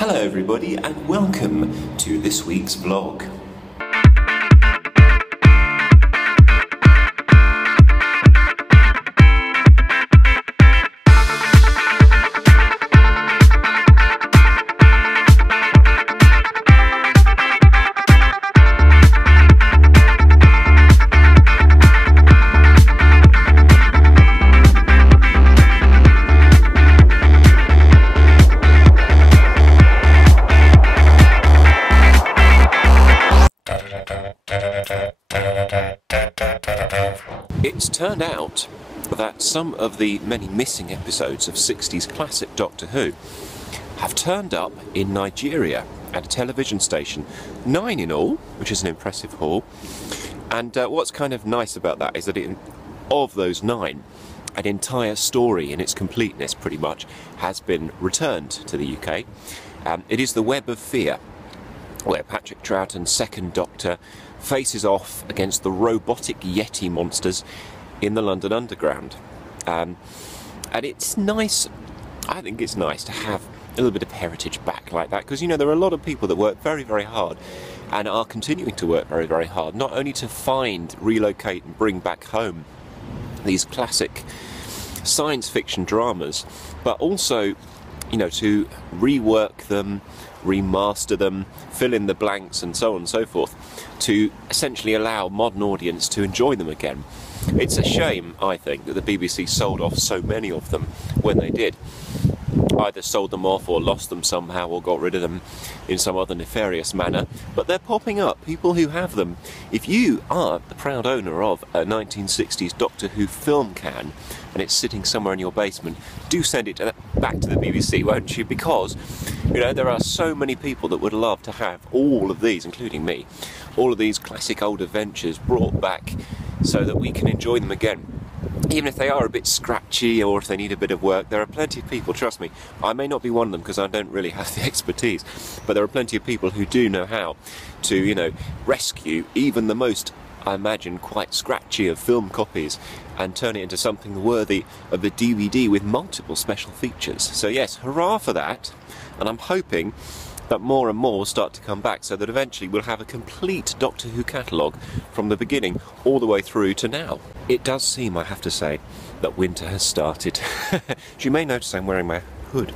Hello everybody and welcome to this week's vlog. It's turned out that some of the many missing episodes of 60s classic Doctor Who have turned up in Nigeria at a television station, 9 in all, which is an impressive haul. And what's kind of nice about that is that of those 9, an entire story in its completeness pretty much has been returned to the UK. It is the Web of Fear, where Patrick Troughton's second Doctor faces off against the robotic Yeti monsters in the London Underground. And it's nice, I think it's nice to have a little bit of heritage back like that, because, you know, there are a lot of people that work very, very hard and are continuing to work very, very hard, not only to find, relocate and bring back home these classic science fiction dramas, but also, you know, to rework them, remaster them, fill in the blanks and so on and so forth, to essentially allow modern audience to enjoy them again. It's a shame, I think, that the BBC sold off so many of them when they did. Either sold them off or lost them somehow or got rid of them in some other nefarious manner, but they're popping up, people who have them. If you are the proud owner of a 1960s Doctor Who film can and it's sitting somewhere in your basement, do send it back to the BBC, won't you? Because, you know, there are so many people that would love to have all of these, including me, all of these classic old adventures brought back so that we can enjoy them again. Even if they are a bit scratchy or if they need a bit of work, there are plenty of people, trust me, I may not be one of them because I don't really have the expertise, but there are plenty of people who do know how to, you know, rescue even the most, I imagine, quite scratchy of film copies and turn it into something worthy of the DVD with multiple special features. So yes, hurrah for that, and I'm hoping that more and more will start to come back so that eventually we'll have a complete Doctor Who catalogue from the beginning all the way through to now. It does seem, I have to say, that winter has started. As you may notice, I'm wearing my hood.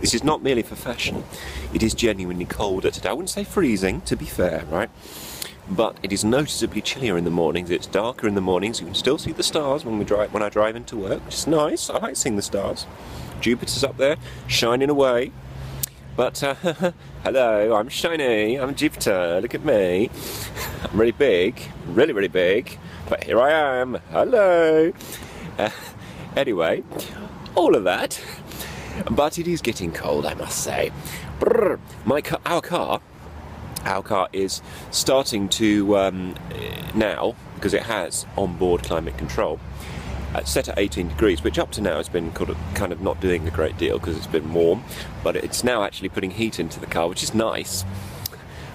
This is not merely for fashion, it is genuinely colder today. I wouldn't say freezing, to be fair, right? But it is noticeably chillier in the mornings, it's darker in the mornings, you can still see the stars when I drive into work, which is nice. I like seeing the stars. Jupiter's up there, shining away. But, hello, I'm shiny, I'm Jupiter, look at me. I'm really big, really, really big, but here I am, hello. Anyway, all of that, but it is getting cold, I must say. Brrr, our car is starting to, now, because it has onboard climate control, set at 18 degrees, which up to now has been kind of not doing a great deal because it's been warm, but it's now actually putting heat into the car, which is nice,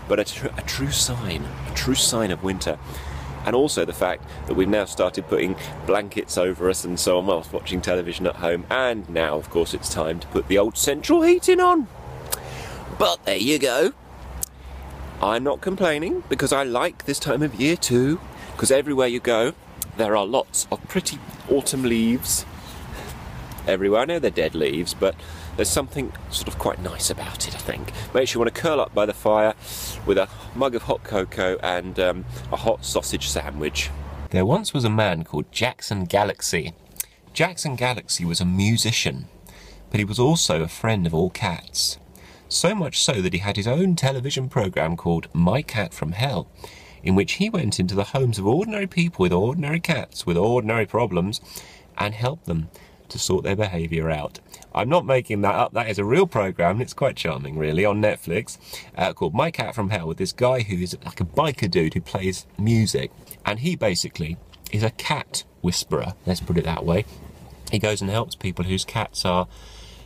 but a true sign of winter. And also the fact that we've now started putting blankets over us and so on whilst watching television at home, and now of course it's time to put the old central heating on. But there you go. I'm not complaining because I like this time of year too, because everywhere you go there are lots of pretty autumn leaves everywhere. I know they're dead leaves, but there's something sort of quite nice about it, I think. Make sure you want to curl up by the fire with a mug of hot cocoa and a hot sausage sandwich. There once was a man called Jackson Galaxy. Jackson Galaxy was a musician, but he was also a friend of all cats. So much so that he had his own television programme called My Cat from Hell, in which he went into the homes of ordinary people with ordinary cats with ordinary problems and helped them to sort their behaviour out. I'm not making that up, that is a real programme, it's quite charming really, on Netflix, called My Cat from Hell, with this guy who is like a biker dude who plays music, and he basically is a cat whisperer, let's put it that way. He goes and helps people whose cats are,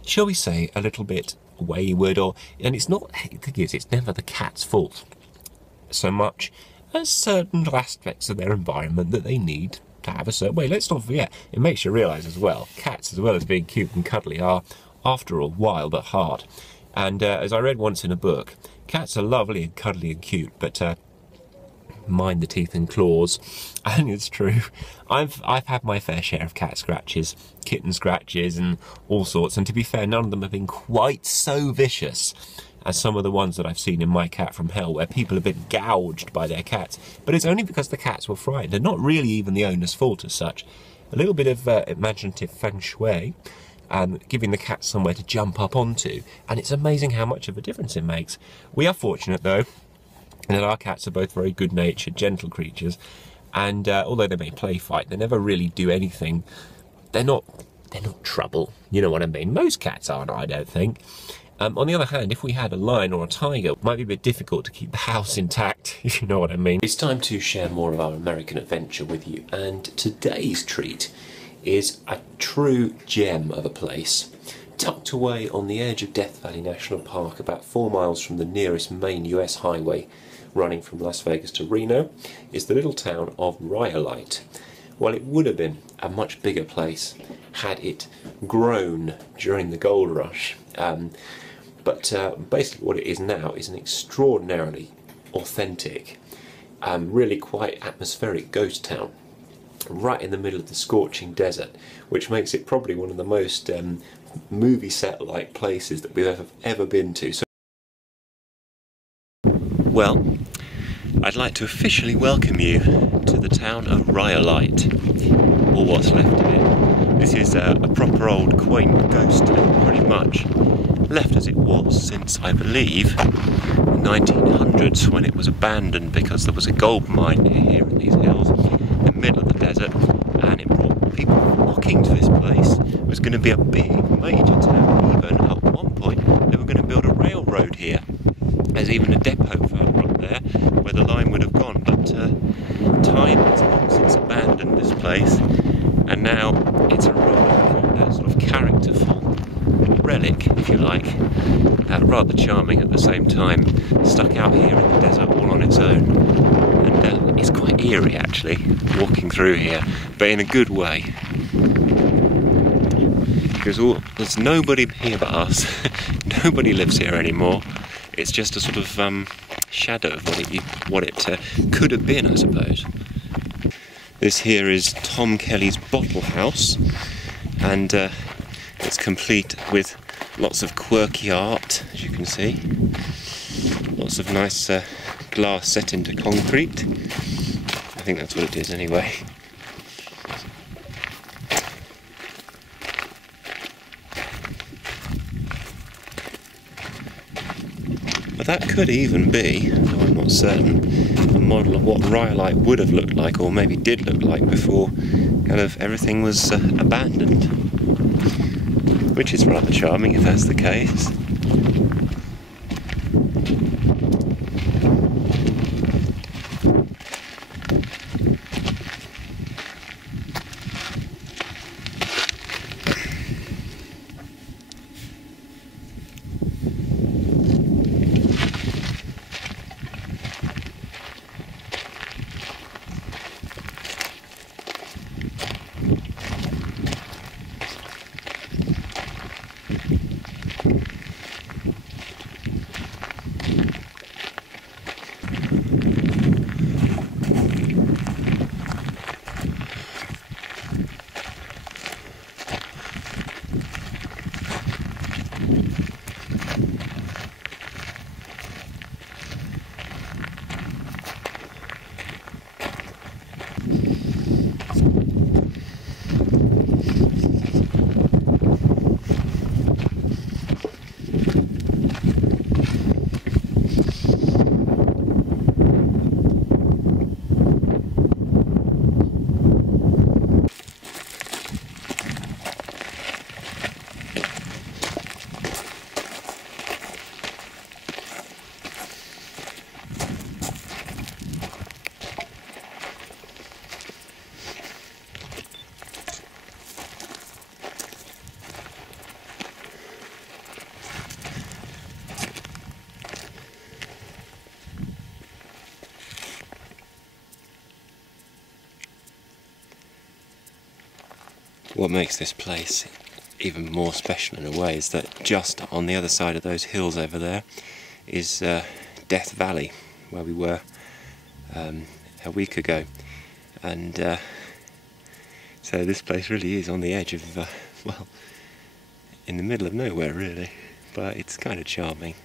shall we say, a little bit wayward, and it's not, the thing is, it's never the cat's fault so much as certain aspects of their environment that they need to have a certain way. Let's not forget, it makes you realise as well, cats, as well as being cute and cuddly, are, after all, wild at heart. And as I read once in a book, cats are lovely and cuddly and cute, but mind the teeth and claws. And it's true. I've had my fair share of cat scratches, kitten scratches and all sorts, and to be fair, none of them have been quite so vicious as some of the ones that I've seen in My Cat from Hell, where people have been gouged by their cats. But it's only because the cats were frightened, and not really even the owner's fault as such. A little bit of imaginative feng shui, giving the cat somewhere to jump up onto, and it's amazing how much of a difference it makes. We are fortunate though, and our cats are both very good-natured, gentle creatures, and although they may play fight, they never really do anything. They're not trouble, you know what I mean? Most cats aren't, I don't think. On the other hand, if we had a lion or a tiger, it might be a bit difficult to keep the house intact, if you know what I mean. It's time to share more of our American adventure with you, and today's treat is a true gem of a place. Tucked away on the edge of Death Valley National Park, about 4 miles from the nearest main US highway running from Las Vegas to Reno, is the little town of Rhyolite. Well, it would have been a much bigger place had it grown during the gold rush. But basically what it is now is an extraordinarily authentic, really quite atmospheric ghost town, right in the middle of the scorching desert, which makes it probably one of the most movie set-like places that we've ever been to. So, well, I'd like to officially welcome you to the town of Rhyolite, or what's left of it. This is a proper old quaint ghost town, pretty much. Left as it was since, I believe, the 1900s, when it was abandoned because there was a gold mine near here in these hills, in the middle of the desert, and it brought people flocking to this place. It was going to be a big, major town. Even at one point, they were going to build a railroad here. There's even a depot further up there where the line would have gone, but time has long since abandoned this place, and now it's a rather sort of characterful relic, if you like, rather charming at the same time, stuck out here in the desert all on its own. And it's quite eerie actually, walking through here, but in a good way. Because there's nobody here but us, nobody lives here anymore. It's just a sort of shadow of what it could have been, I suppose. This here is Tom Kelly's bottle house, and it's complete with lots of quirky art, as you can see. Lots of nice glass set into concrete. I think that's what it is anyway. But that could even be, though I'm not certain, a model of what Rhyolite would have looked like, or maybe did look like, before kind of everything was abandoned. Which is rather charming if that's the case. What makes this place even more special in a way is that just on the other side of those hills over there is Death Valley, where we were a week ago, and so this place really is on the edge of, well, in the middle of nowhere really, but it's kind of charming.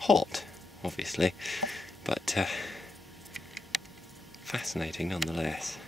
Hot, obviously, but fascinating nonetheless.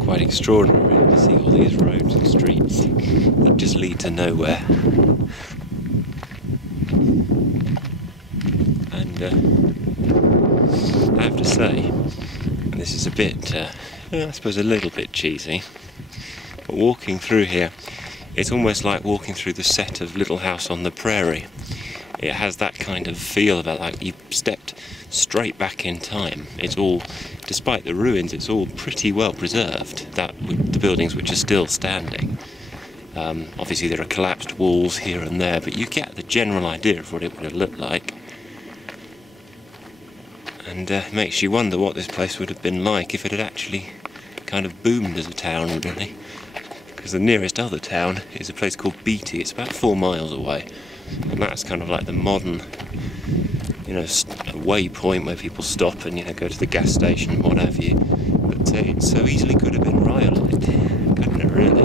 Quite extraordinary really, to see all these roads and streets that just lead to nowhere. And I have to say, and this is a bit, I suppose a little bit cheesy, but walking through here, it's almost like walking through the set of Little House on the Prairie. It has that kind of feel about like you stepped straight back in time. It's all, despite the ruins, it's all pretty well preserved, that the buildings which are still standing. Obviously there are collapsed walls here and there, but you get the general idea of what it would have looked like. And makes you wonder what this place would have been like if it had actually kind of boomed as a town, really. Because the nearest other town is a place called Beatty. It's about 4 miles away, and that's kind of like the modern, you know, waypoint where people stop and, you know, go to the gas station and what have you. But it so easily could have been Rhyolite, couldn't it, really?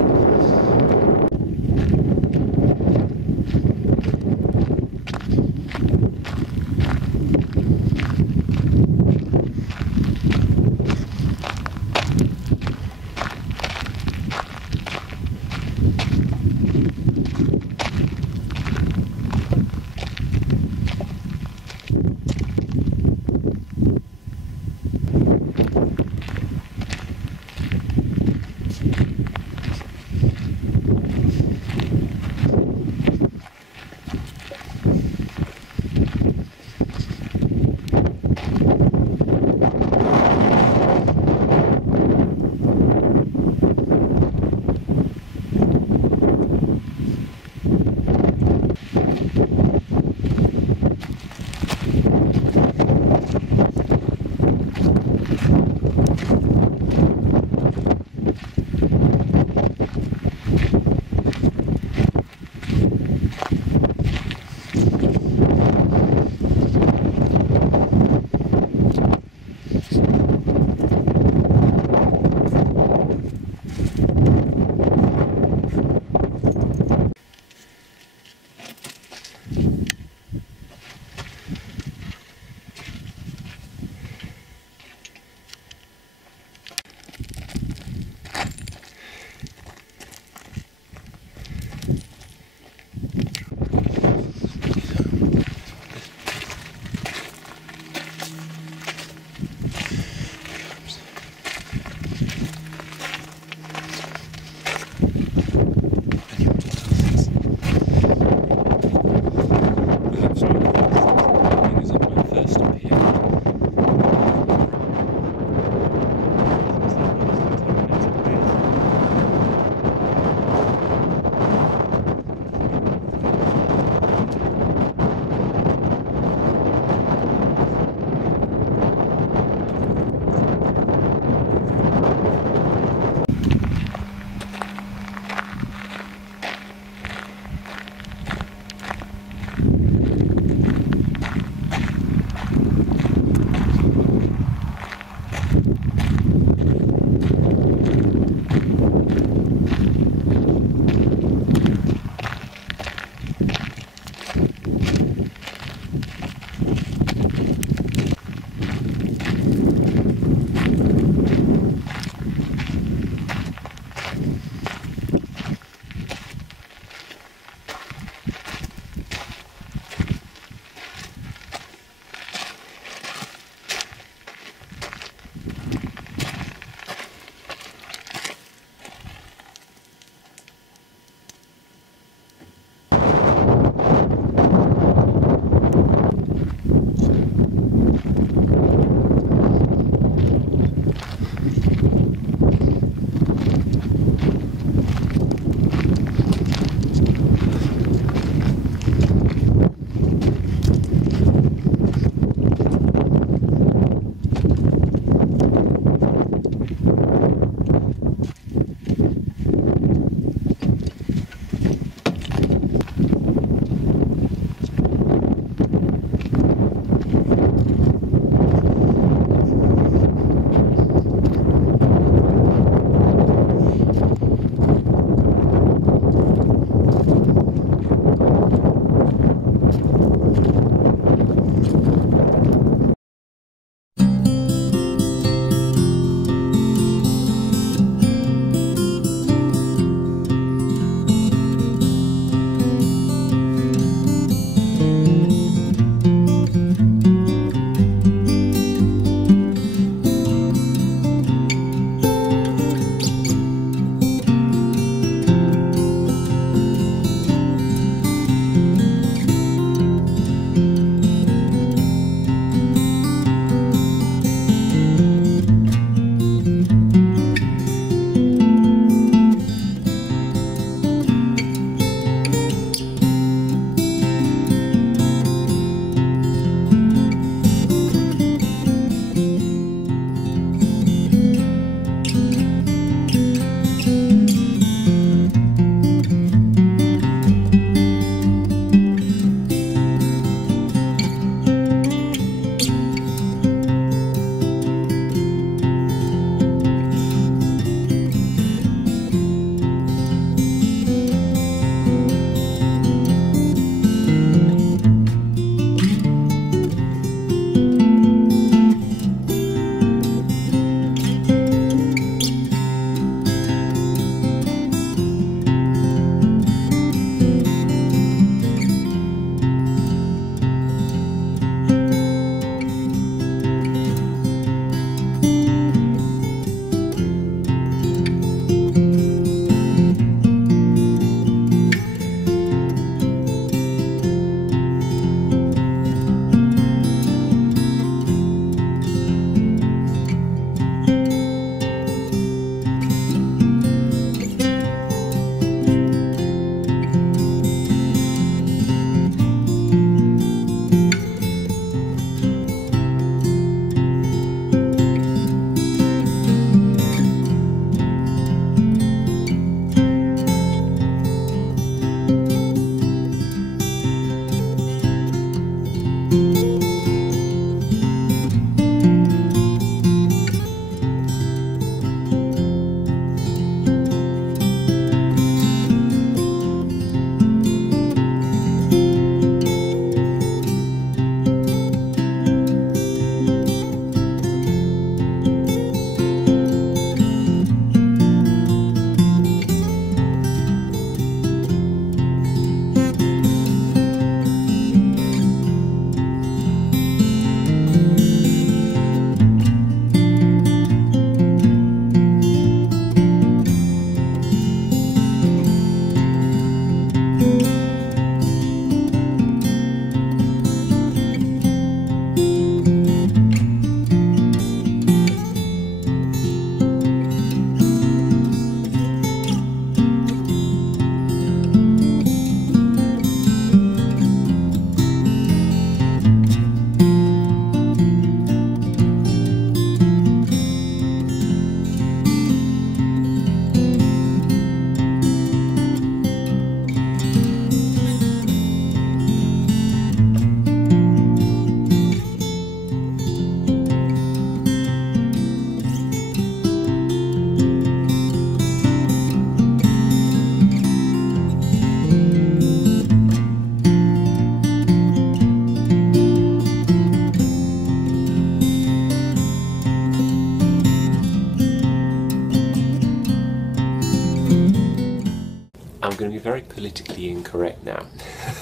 I'm going to be very politically incorrect now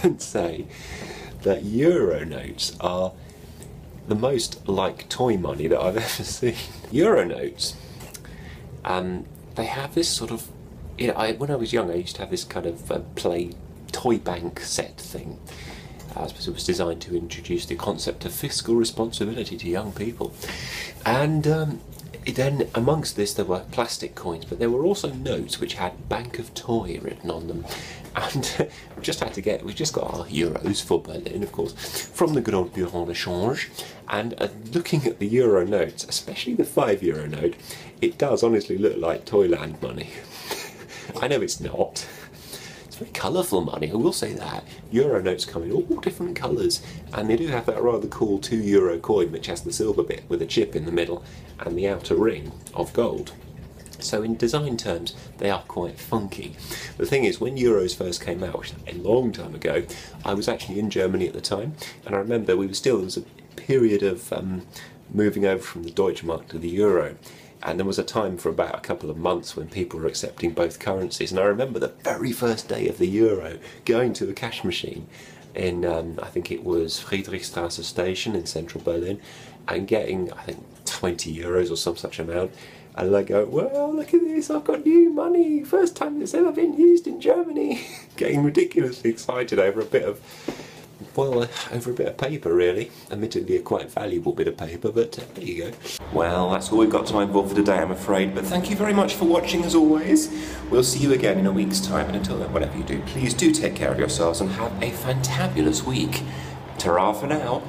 and say that euro notes are the most like toy money that I've ever seen. Euro notes, they have this sort of, you know, when I was young I used to have this kind of play toy bank set thing. I suppose it was designed to introduce the concept of fiscal responsibility to young people. And then amongst this there were plastic coins, but there were also notes which had Bank of Toy written on them. And we just got our euros for Berlin, of course, from the good old Bureau de Change. And looking at the euro notes, especially the €5 note, it does honestly look like Toyland money. I know it's not. It's very colourful money, I will say that. Euro notes come in all different colours, and they do have that rather cool €2 coin which has the silver bit with a chip in the middle and the outer ring of gold. So in design terms, they are quite funky. The thing is, when euros first came out, which was a long time ago, I was actually in Germany at the time, and I remember there was a period of moving over from the Deutschmark to the euro, and there was a time for about a couple of months when people were accepting both currencies, and I remember the very first day of the euro going to a cash machine in, I think it was Friedrichstraße station in central Berlin, and getting, I think, €20 or some such amount. And I go, well, look at this, I've got new money, first time it's ever been used in Germany. Getting ridiculously excited over a bit of, over a bit of paper really. Admittedly a quite valuable bit of paper, but there you go. Well, that's all we've got time for today, I'm afraid, but thank you very much for watching as always. We'll see you again in a week's time, and until then, whatever you do, please do take care of yourselves and have a fantabulous week. Ta-ra for now.